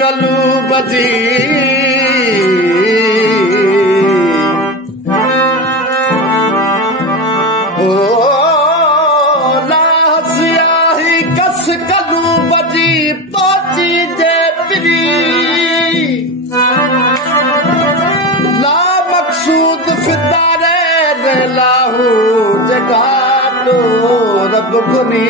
कलू बजी ओ लासियाही कस कलू बजी पहुंची जे पिरी ला मकसूद फिदारे दे लाहू जगातो रब गुनी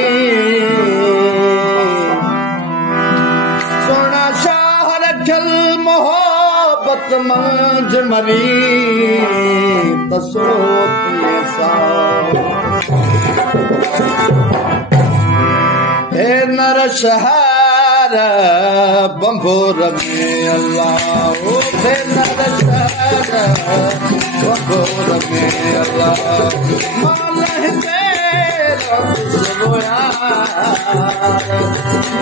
मोहब्बत मंझ मरी तसोती सा हे नर शहर बंभोर में अल्लाह हे नर शहर बंभोर में अल्लाह मालह तेरा खुशबोया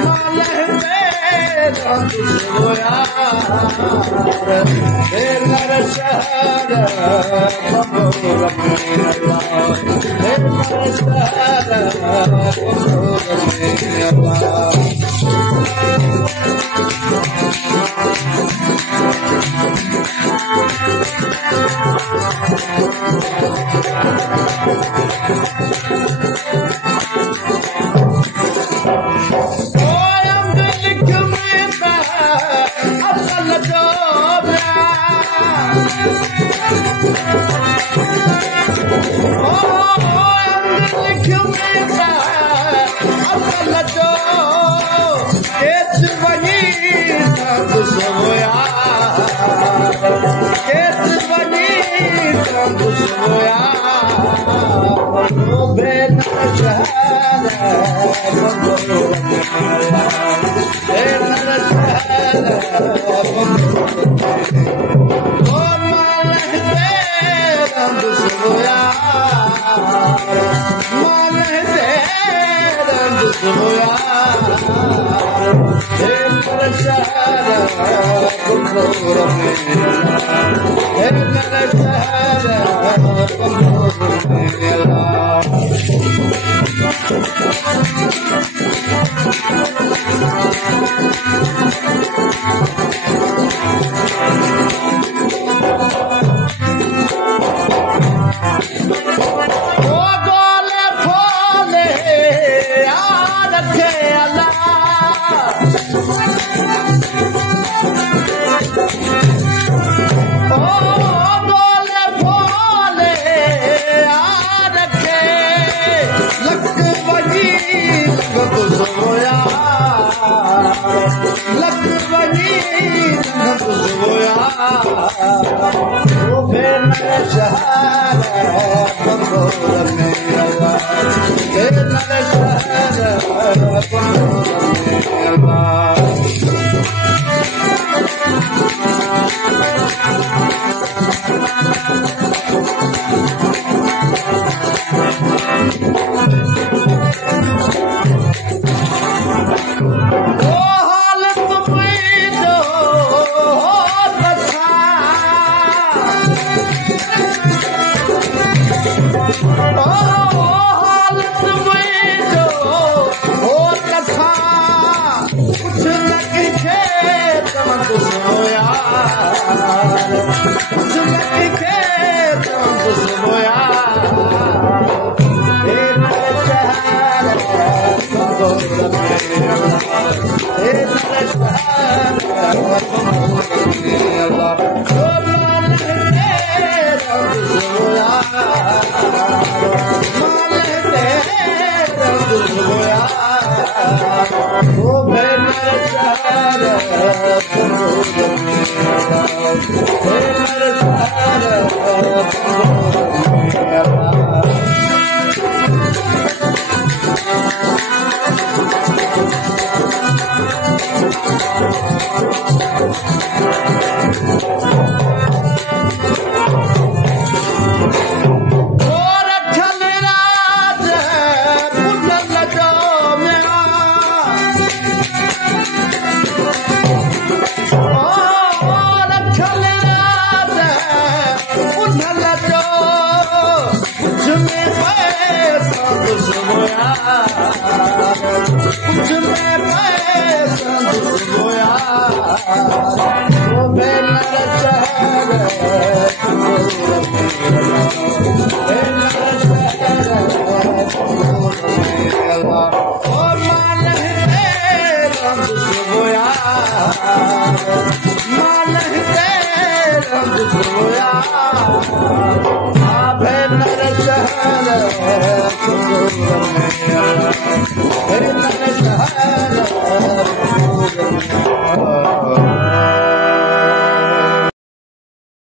मालह खुशबोया हे नर शहर बंभोर में अल्लाह हे नर शहर बंभोर में अल्लाह हालत में जो हो कथा कुछ में पसंद सोया वो भेनर शहर और मान रंग सोया मान रंग सोया भेनर शहर